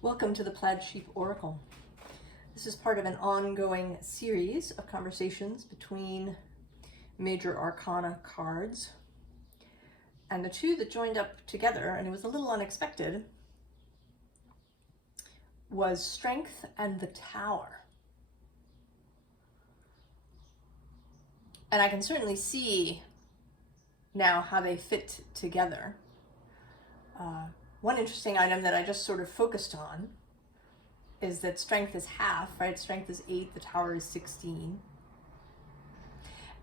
Welcome to the Plaid Sheep Oracle. This is part of an ongoing series of conversations between major arcana cards. And the two that joined up together, and it was a little unexpected, was Strength and the Tower. And I can certainly see now how they fit together. One interesting item that I just sort of focused on is that strength is half, right? Strength is 8, the tower is 16.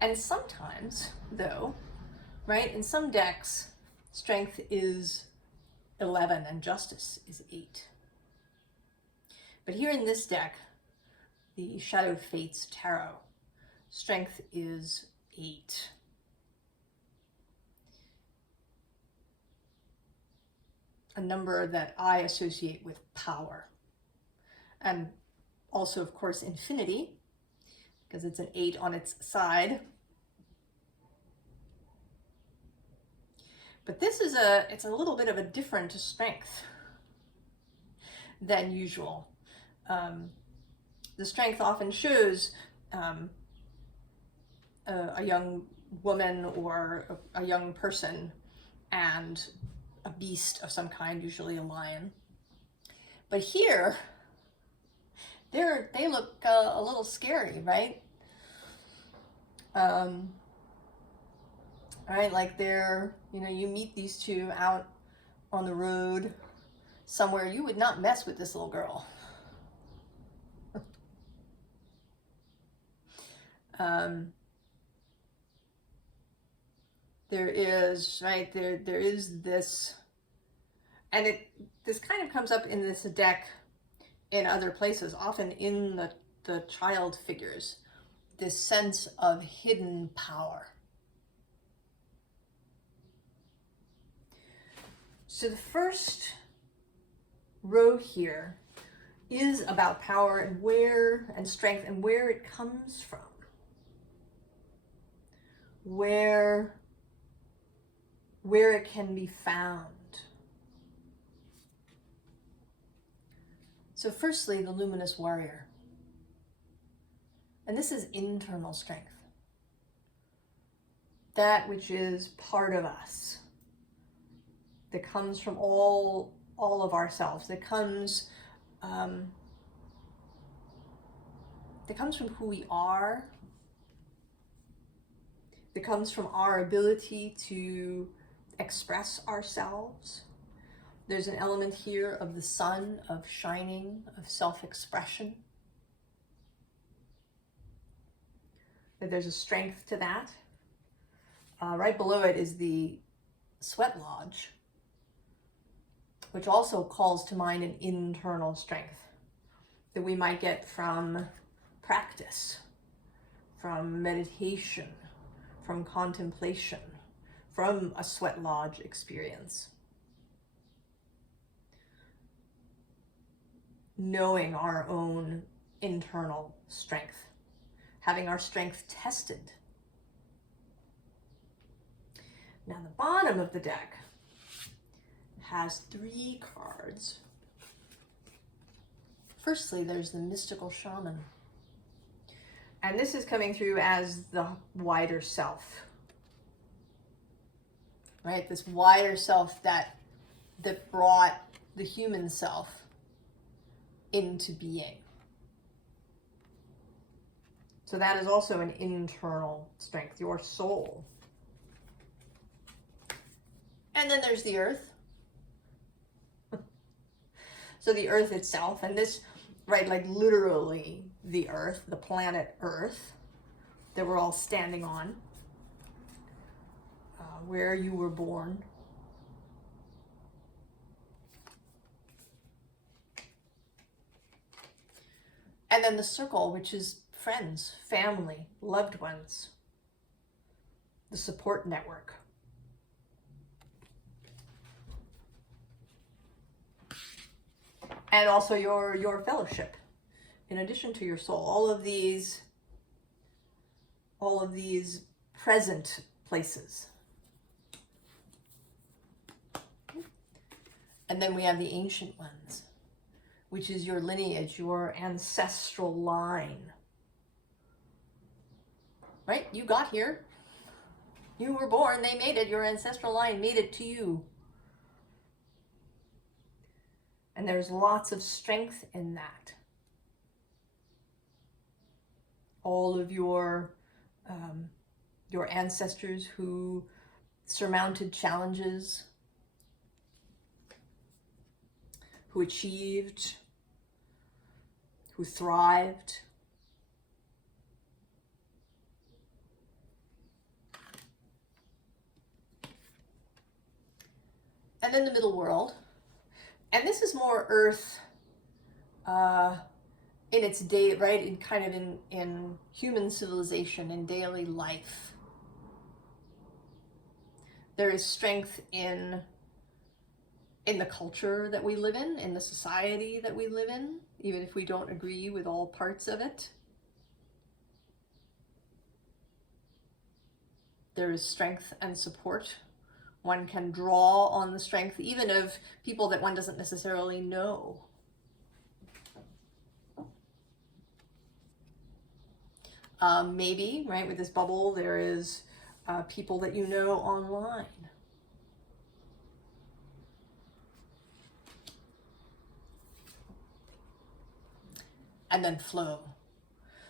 And sometimes, though, right, in some decks, strength is 11 and justice is 8. But here in this deck, the Shadow Fates Tarot, strength is 8. A number that I associate with power. And also, of course, infinity, because it's an 8 on its side. But this is it's a little bit of a different strength than usual. The strength often shows a young woman or a young person and a beast of some kind, usually a lion. But here, they look a little scary, right? Right, like you meet these two out on the road somewhere. You would not mess with this little girl. There is this, and this kind of comes up in this deck in other places, often in the child figures, this sense of hidden power. So the first row here is about power and strength and where it comes from. Where it can be found. So firstly, the luminous warrior. And this is internal strength. That which is part of us. That comes from all of ourselves. That comes from who we are. That comes from our ability to express ourselves. There's an element here of the sun, of shining, of self-expression. That there's a strength to that. Right below it is the sweat lodge, which also calls to mind an internal strength that we might get from practice, from meditation, from contemplation, from a sweat lodge experience. Knowing our own internal strength, having our strength tested. Now the bottom of the deck has 3 cards. Firstly, there's the mystical shaman. And this is coming through as the wider self. Right? This wider self that brought the human self into being. So that is also an internal strength, your soul. And then there's the earth. So the earth itself, and this, right, like literally the earth, the planet Earth that we're all standing on, where you were born. And then the circle, which is friends, family, loved ones, the support network. And also your fellowship, in addition to your soul. All of these present places. And then we have the ancient ones, which is your lineage, your ancestral line. Right? You got here. You were born, they made it. Your ancestral line made it to you. And there's lots of strength in that. All of your ancestors who surmounted challenges, who achieved, who thrived. And then the middle world. And this is more earth in its day, right? In kind of in human civilization, in daily life. There is strength in the culture that we live in the society that we live in, even if we don't agree with all parts of it. There is strength and support. One can draw on the strength even of people that one doesn't necessarily know. Maybe, right, with this bubble, there is people that you know online. And then flow.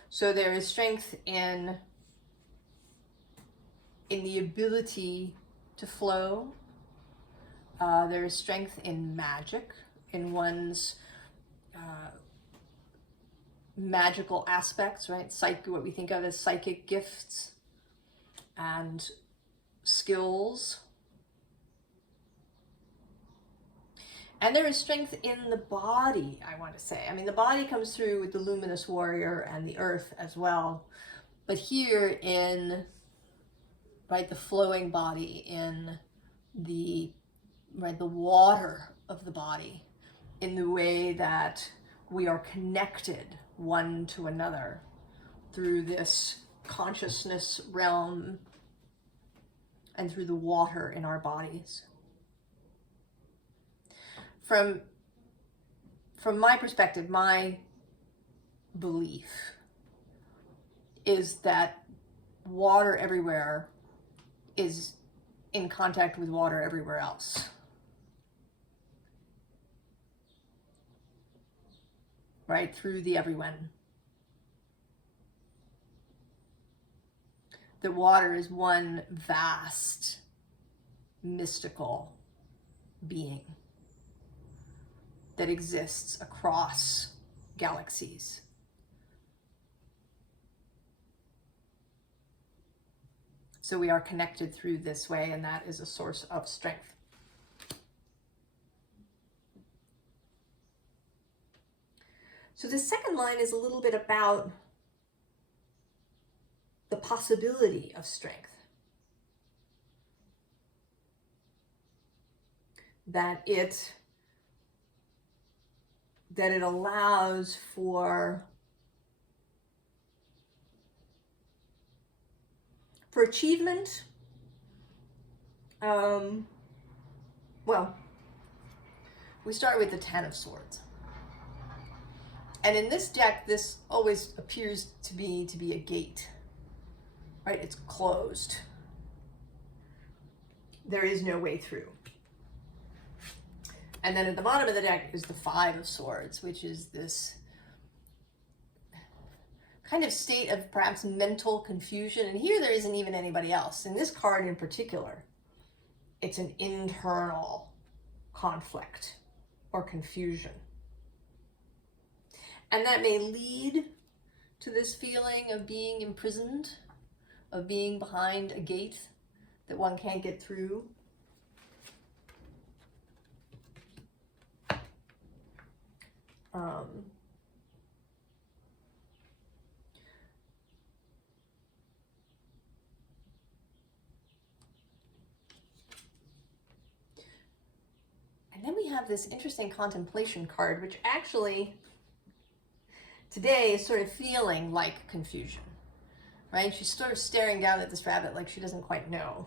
So there is strength in the ability to flow. There is strength in magic, in one's magical aspects, right? What we think of as psychic gifts and skills. And there is strength in the body, I want to say. I mean, the body comes through with the luminous warrior and the earth as well. But here in, right, the flowing body, in the water of the body, in the way that we are connected one to another through this consciousness realm and through the water in our bodies. From my perspective, my belief is that water everywhere is in contact with water everywhere else. Right? Through the everyone. The water is one vast, mystical being that exists across galaxies. So we are connected through this way, and that is a source of strength. So the second line is a little bit about the possibility of strength. That it allows for achievement. Well, we start with the Ten of Swords. And in this deck, this always appears to be a gate, right? It's closed. There is no way through. And then at the bottom of the deck is the Five of Swords, which is this kind of state of perhaps mental confusion. And here there isn't even anybody else. In this card in particular, it's an internal conflict or confusion. And that may lead to this feeling of being imprisoned, of being behind a gate that one can't get through. And then we have this interesting contemplation card, which actually today is sort of feeling like confusion, right? She's sort of staring down at this rabbit like she doesn't quite know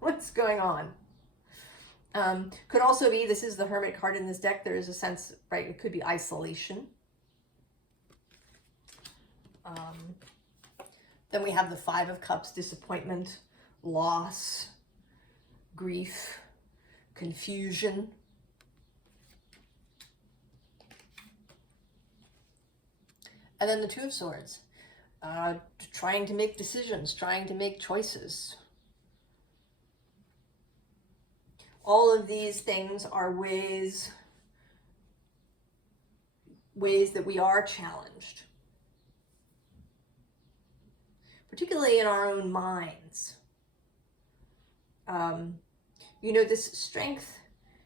what's going on. Could also be, this is the Hermit card in this deck, there is a sense, right, it could be isolation. Then we have the Five of Cups, disappointment, loss, grief, confusion. And then the Two of Swords, trying to make decisions, trying to make choices. All of these things are ways that we are challenged, particularly in our own minds. You know, this strength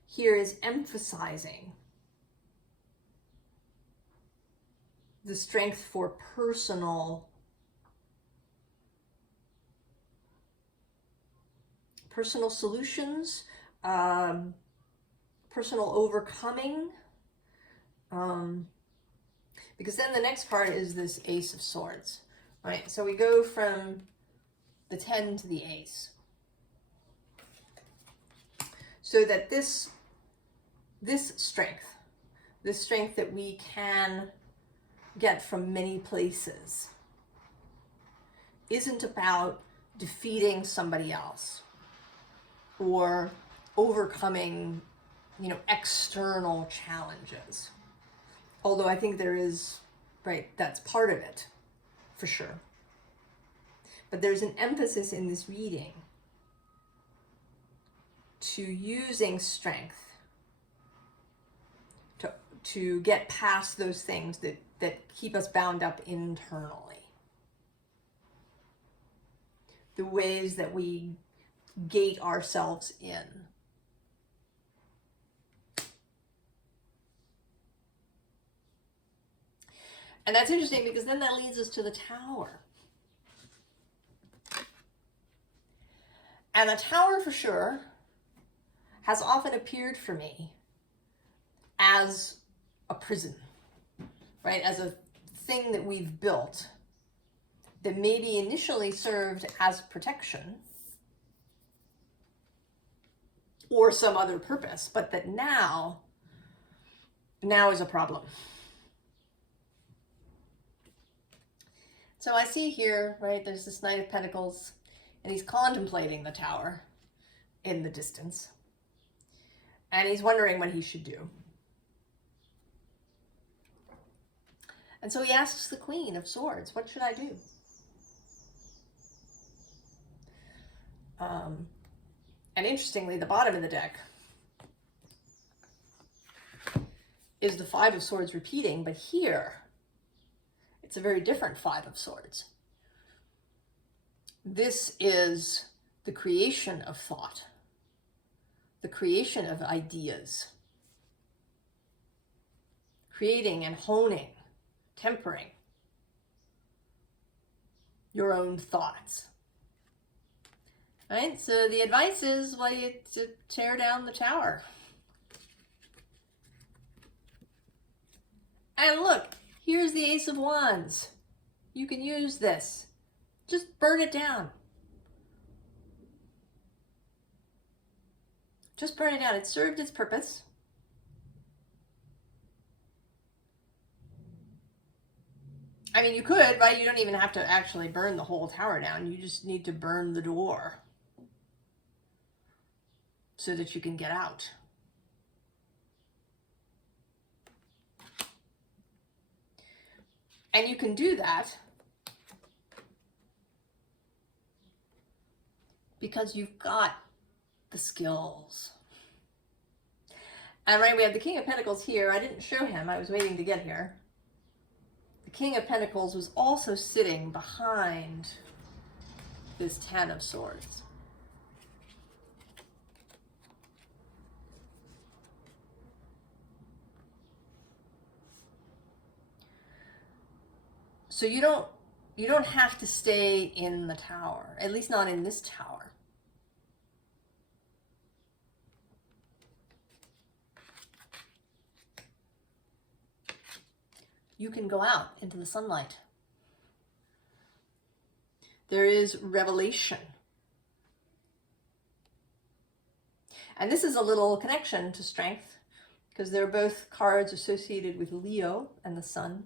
here is emphasizing the strength for personal solutions, personal overcoming, because then the next card is this Ace of Swords, right? So we go from the 10 to the Ace. So that this strength that we can get from many places isn't about defeating somebody else or overcoming, you know, external challenges. Although I think there is, right, that's part of it, for sure. But there's an emphasis in this reading to using strength to get past those things that keep us bound up internally. The ways that we gate ourselves in. And that's interesting because then that leads us to the Tower. And the Tower, for sure, has often appeared for me as a prison, right? As a thing that we've built that maybe initially served as protection or some other purpose, but that now is a problem. So I see here, right, there's this Knight of Pentacles, and he's contemplating the Tower in the distance. And he's wondering what he should do. And so he asks the Queen of Swords, what should I do? And interestingly, the bottom of the deck is the Five of Swords repeating, but here it's a very different Five of Swords. This is the creation of thought, the creation of ideas, creating and honing, tempering your own thoughts. Right? So the advice is, well, you to tear down the tower. And look, here's the Ace of Wands. You can use this. Just burn it down. Just burn it down. It served its purpose. I mean, you could, right? You don't even have to actually burn the whole tower down. You just need to burn the door so that you can get out. And you can do that because you've got the skills. And right, we have the King of Pentacles here. I didn't show him. I was waiting to get here. The King of Pentacles was also sitting behind this Ten of Swords. So you don't have to stay in the tower, at least not in this tower. You can go out into the sunlight. There is revelation. And this is a little connection to strength, because they're both cards associated with Leo and the sun.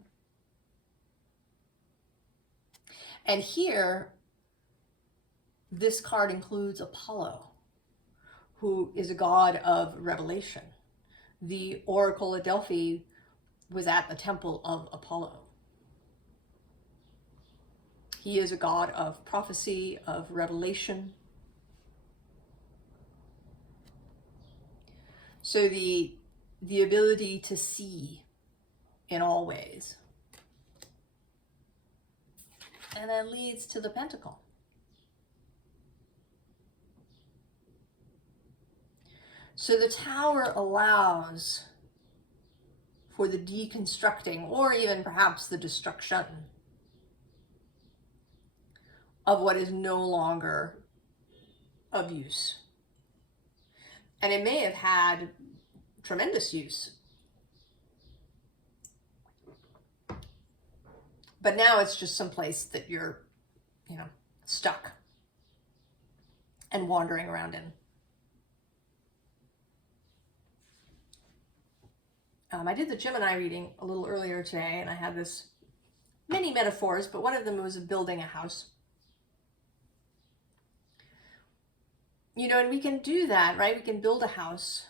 And here, this card includes Apollo, who is a god of revelation. The Oracle at Delphi was at the temple of Apollo. He is a god of prophecy, of revelation. So the ability to see in all ways. And that leads to the Pentacle. So the Tower allows for the deconstructing, or even perhaps the destruction, of what is no longer of use. And it may have had tremendous use, but now it's just someplace that you're, stuck and wandering around in. I did the Gemini reading a little earlier today, and I had this many metaphors, but one of them was of building a house. And we can do that, right? We can build a house,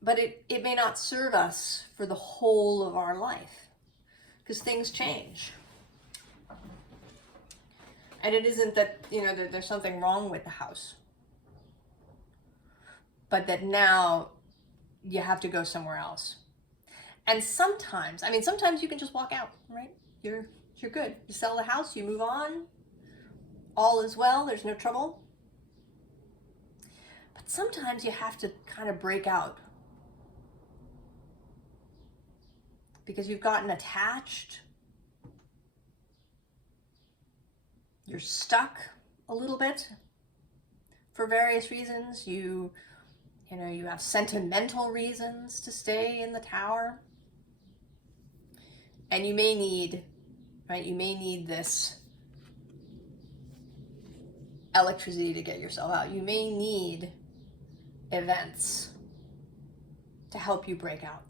but it may not serve us for the whole of our life, because things change. And it isn't that, that there's something wrong with the house, but that now you have to go somewhere else. And sometimes you can just walk out, right? You're good. You sell the house, you move on, all is well, there's no trouble. But sometimes you have to kind of break out, because you've gotten attached, you're stuck a little bit for various reasons. You have sentimental reasons to stay in the tower. And you may need this electricity to get yourself out. You may need events to help you break out.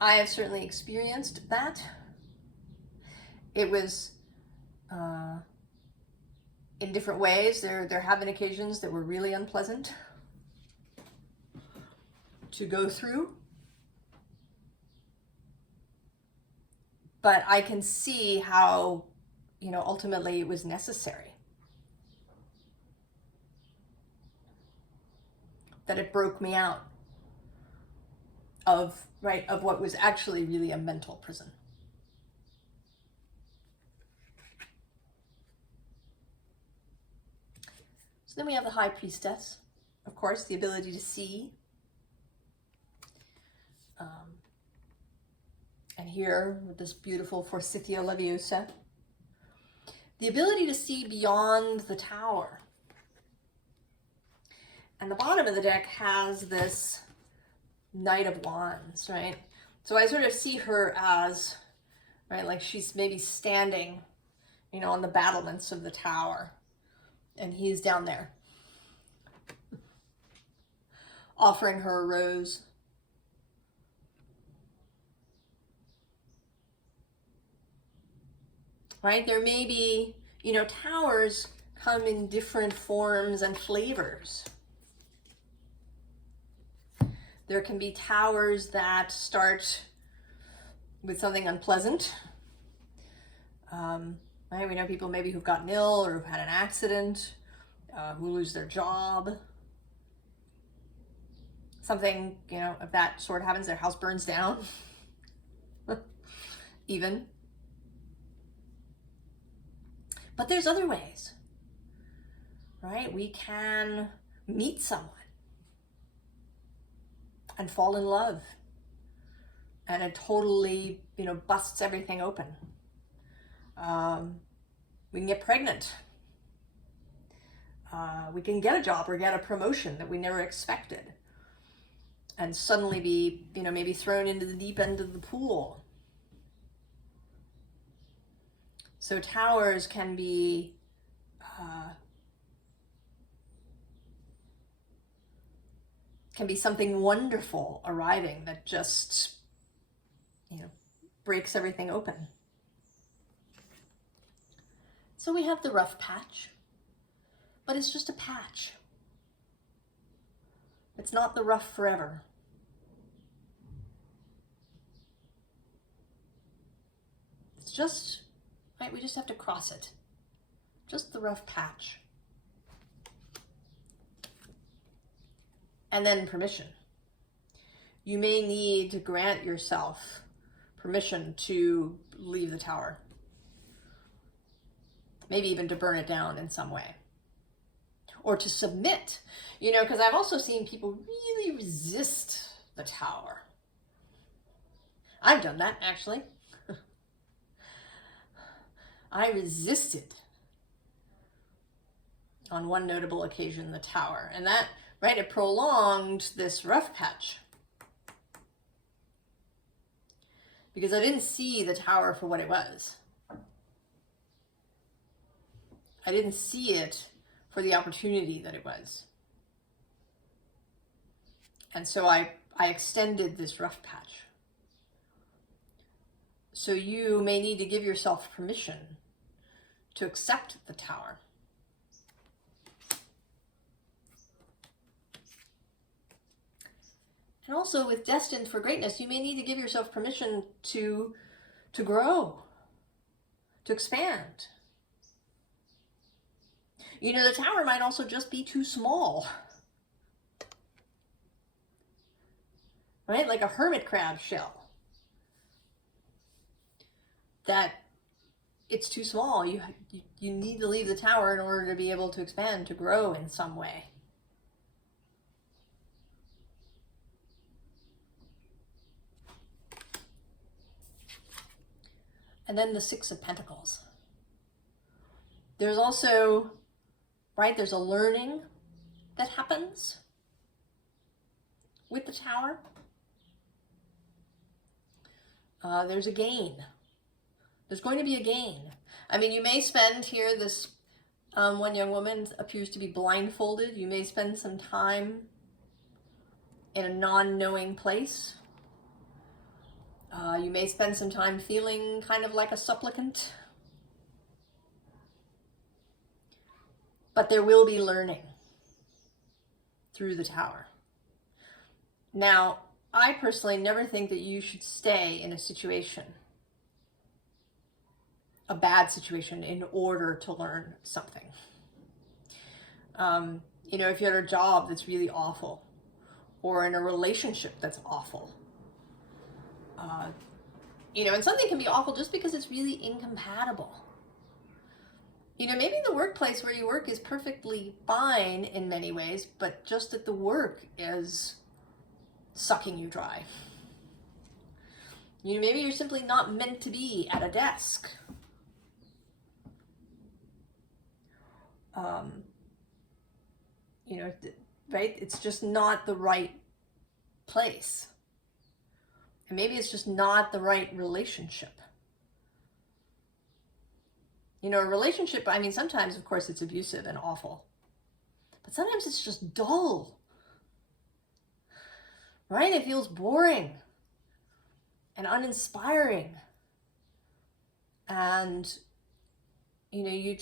I have certainly experienced that. It was in different ways. There have been occasions that were really unpleasant to go through. But I can see how, ultimately it was necessary. That it broke me out of what was actually really a mental prison. So then we have the High Priestess, of course, the ability to see. And here, with this beautiful Forsythia Leviosa, the ability to see beyond the tower. And the bottom of the deck has this Knight of Wands, right? So I sort of see her as, like she's maybe standing, on the battlements of the tower, and he's down there offering her a rose. Right? There may be, towers come in different forms and flavors. There can be towers that start with something unpleasant. Right? We know people maybe who've gotten ill or who've had an accident, who lose their job. Something, of that sort happens, their house burns down. Even. But there's other ways, right? We can meet someone and fall in love, and it totally, busts everything open. We can get pregnant. We can get a job or get a promotion that we never expected, and suddenly be, maybe thrown into the deep end of the pool. So towers can be something wonderful arriving that just, breaks everything open. So we have the rough patch, but it's just a patch. It's not the rough forever. It's just, right, we just have to cross it. Just the rough patch. And then permission. You may need to grant yourself permission to leave the tower. Maybe even to burn it down in some way. Or to submit, because I've also seen people really resist the tower. I've done that, actually. I resisted, on one notable occasion, the tower. And that, right, it prolonged this rough patch. Because I didn't see the tower for what it was. I didn't see it for the opportunity that it was. And so I extended this rough patch. So you may need to give yourself permission to accept the tower. And also with Destined for Greatness, you may need to give yourself permission to grow, to expand. The tower might also just be too small. Right? Like a hermit crab shell. That it's too small. You need to leave the tower in order to be able to expand, to grow in some way. And then the Six of Pentacles. There's also, right, there's a learning that happens with the tower. There's a gain. There's going to be a gain. I mean, you may spend here, this one young woman appears to be blindfolded. You may spend some time in a non-knowing place. You may spend some time feeling kind of like a supplicant. But there will be learning through the tower. Now, I personally never think that you should stay in a situation, a bad situation, in order to learn something. If you're at a job that's really awful, or in a relationship that's awful, and something can be awful just because it's really incompatible. Maybe the workplace where you work is perfectly fine in many ways, but just that the work is sucking you dry. Maybe you're simply not meant to be at a desk. Right? It's just not the right place. And maybe it's just not the right relationship. A relationship, I mean, sometimes, of course, it's abusive and awful. But sometimes it's just dull. Right? It feels boring and uninspiring. And, you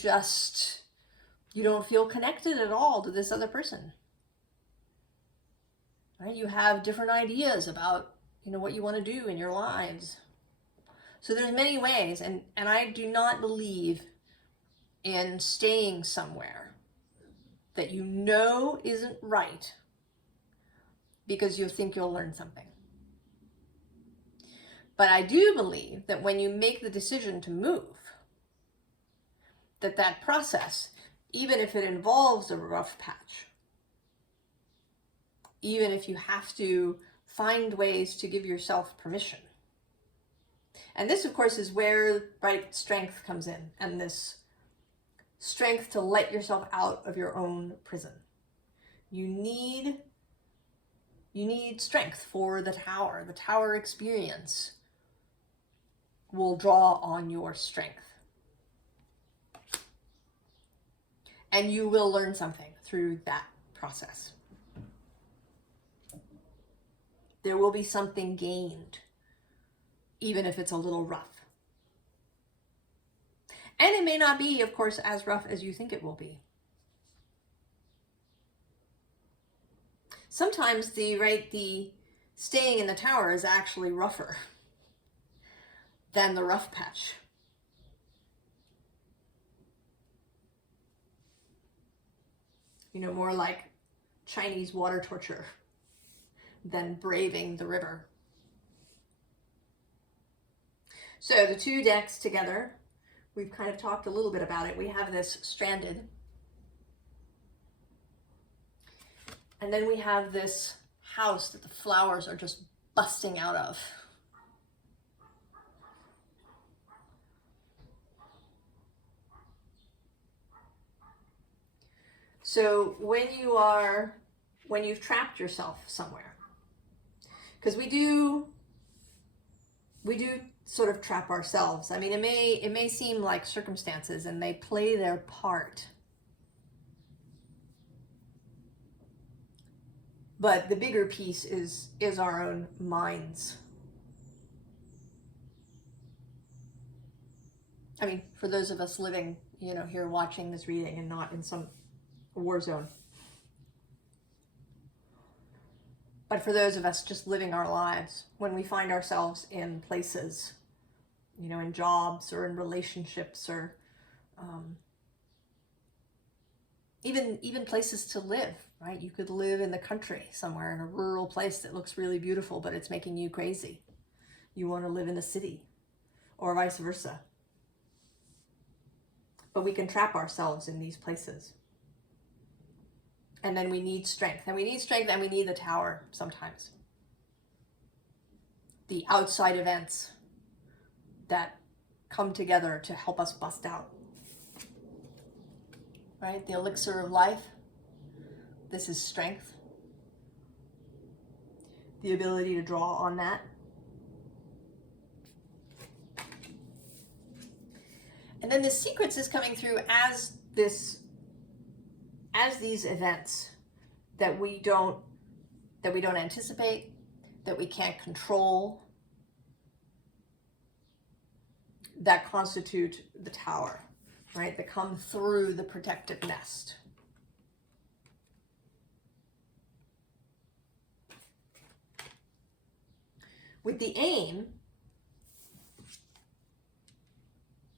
don't feel connected at all to this other person. Right? You have different ideas about, what you want to do in your lives. So there's many ways, and I do not believe in staying somewhere that isn't right because you think you'll learn something. But I do believe that when you make the decision to move, that process, even if it involves a rough patch, even if you have to find ways to give yourself permission. And this, of course, is where, right, strength comes in, and this strength to let yourself out of your own prison. You need strength for the tower. The tower experience will draw on your strength. And you will learn something through that process. There will be something gained, even if it's a little rough. And it may not be, of course, as rough as you think it will be. Sometimes the staying in the tower is actually rougher than the rough patch. You know, more like Chinese water torture than braving the river. So the two decks together, we've kind of talked a little bit about it. We have this stranded. And then we have this house that the flowers are just busting out of. So when you've trapped yourself somewhere, because we do sort of trap ourselves. I mean, it may seem like circumstances, and they play their part. But the bigger piece is our own minds. I mean, for those of us living, you know, here watching this reading and not in some war zone. But for those of us just living our lives, when we find ourselves in places, you know, in jobs or in relationships, or even places to live, right? You could live in the country somewhere, in a rural place that looks really beautiful, but it's making you crazy. You want to live in the city, or vice versa. But we can trap ourselves in these places. And then we need strength. And we need strength, and we need the tower sometimes. The outside events that come together to help us bust out. Right? The elixir of life. This is strength. The ability to draw on that. And then the secrets is coming through as these events that we don't anticipate, that we can't control, that constitute the tower, right? That come through the protective nest. With the aim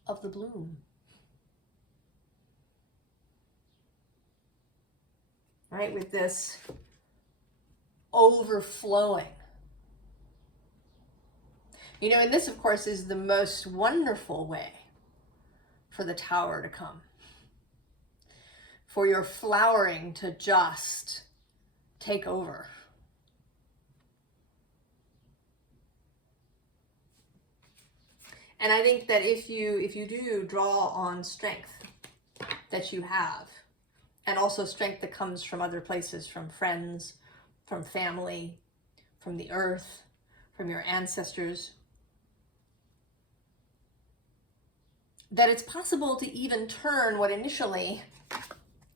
of the bloom. Right, with this overflowing. You know, and this, of course, is the most wonderful way for the tower to come. For your flowering to just take over. And I think that if you do draw on strength that you have, and also strength that comes from other places, from friends, from family, from the earth, from your ancestors, that it's possible to even turn what initially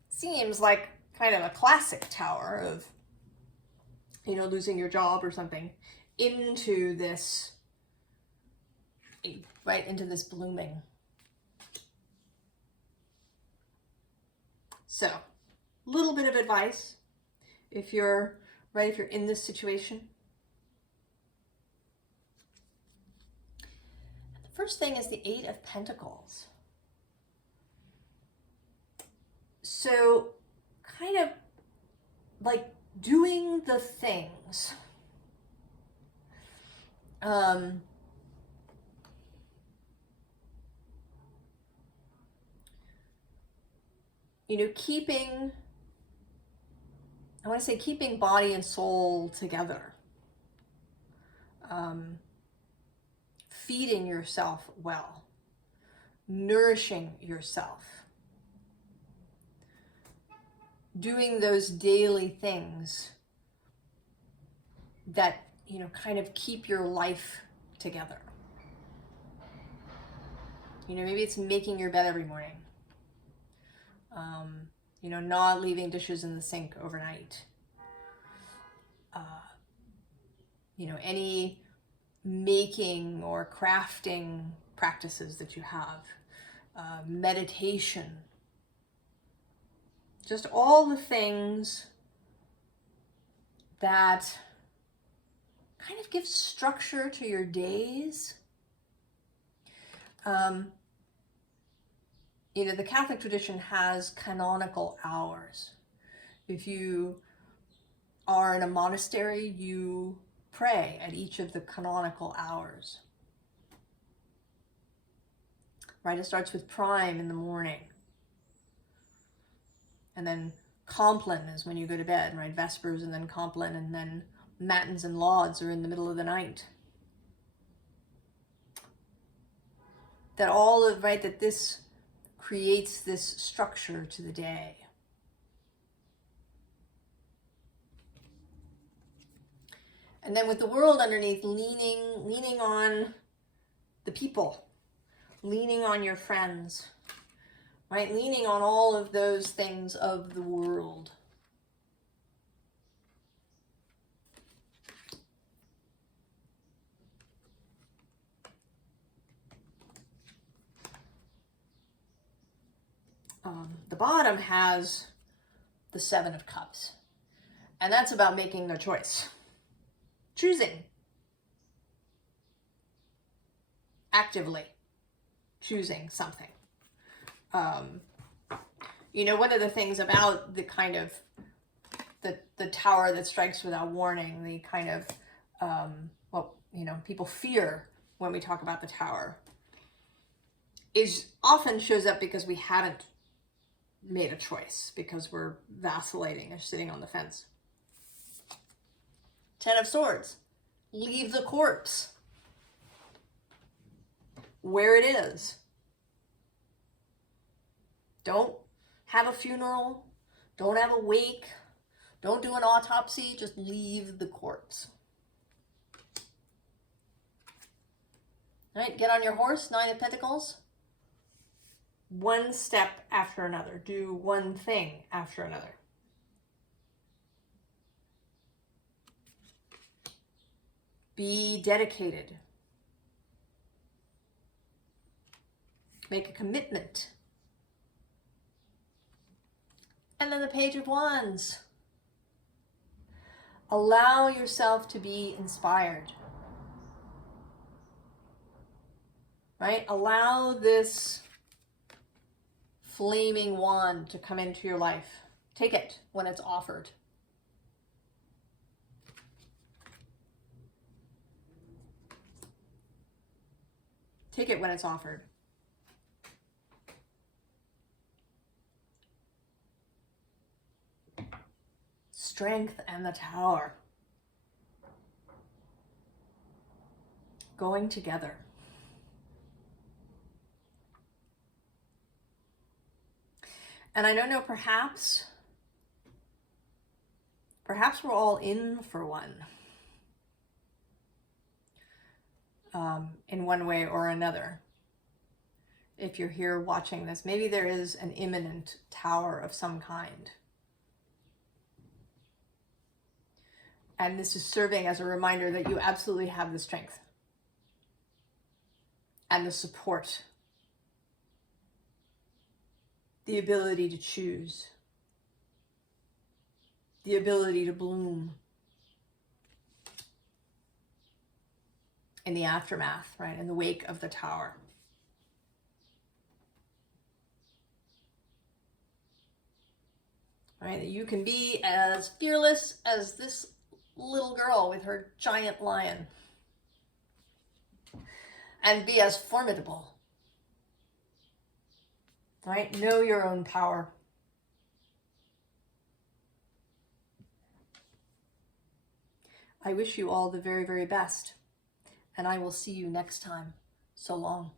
seems like kind of a classic tower of, you know, losing your job or something, into this, right, into this blooming. So, a little bit of advice if you're in this situation. The first thing is the Eight of Pentacles. So, kind of like doing the things. You know, keeping body and soul together. Feeding yourself well. Nourishing yourself. Doing those daily things that, you know, kind of keep your life together. You know, maybe it's making your bed every morning. You know, not leaving dishes in the sink overnight. You know, any making or crafting practices that you have, meditation, just all the things that kind of give structure to your days. You know, the Catholic tradition has canonical hours. If you are in a monastery, you pray at each of the canonical hours. Right? It starts with prime in the morning. And then Compline is when you go to bed, right? Vespers and then Compline, and then Matins and Lauds are in the middle of the night. That all of, right, that this creates this structure to the day. And then with the world underneath, leaning on the people, leaning on your friends, right? Leaning on all of those things of the world. The bottom has the Seven of Cups. And that's about making their choice. Choosing. Actively choosing something. You know, one of the things about the kind of the tower that strikes without warning, the kind of, well, you know, people fear when we talk about the tower, is often shows up because we haven't made a choice, because we're vacillating or sitting on the fence. Ten of Swords. Leave the corpse where it is. Don't have a funeral. Don't have a wake. Don't do an autopsy. Just leave the corpse. All right, get on your horse, Nine of Pentacles. One step after another. Do one thing after another. Be dedicated. Make a commitment. And then the Page of Wands. Allow yourself to be inspired. Right? Allow this flaming wand to come into your life. Take it when it's offered. Take it when it's offered. Strength and the Tower. Going together. And I don't know, perhaps we're all in for one. In one way or another. If you're here watching this, maybe there is an imminent tower of some kind. And this is serving as a reminder that you absolutely have the strength and the support, the ability to choose, the ability to bloom in the aftermath, right, in the wake of the tower. Right, that you can be as fearless as this little girl with her giant lion, and be as formidable. Right? Know your own power. I wish you all the very, very best, and I will see you next time. So long.